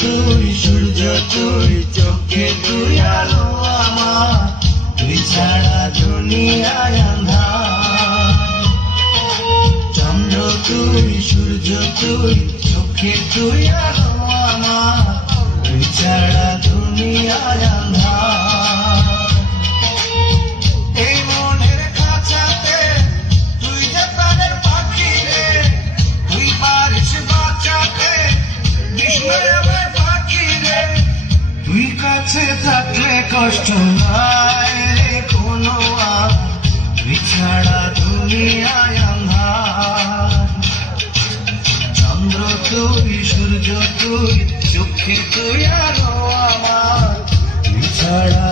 তুই, সূর্য তুই, চোখে তুই আলো আমার, তুই ছাড়া দুনিয়ায় আঁধার। চন্দ্র তুই, সূর্য তুই, চোখে তুই আলো আমার, তুই ছাড়া দুনিয়ায় আঁধার। এই মনের খাঁচাতে তুই যে প্রাণের পাখি রে, তুই পারিস বাঁচাতে বিস্ময়ের পাখি রে। তুই কাছে থাকলে কষ্ট নাই রে কোনো আর, তুই ছাড়া দুনিয়ায় আঁধার। চন্দ্র তুই, সূর্য তুই, চোখে তুই আলো আমার, তুই ছাড়া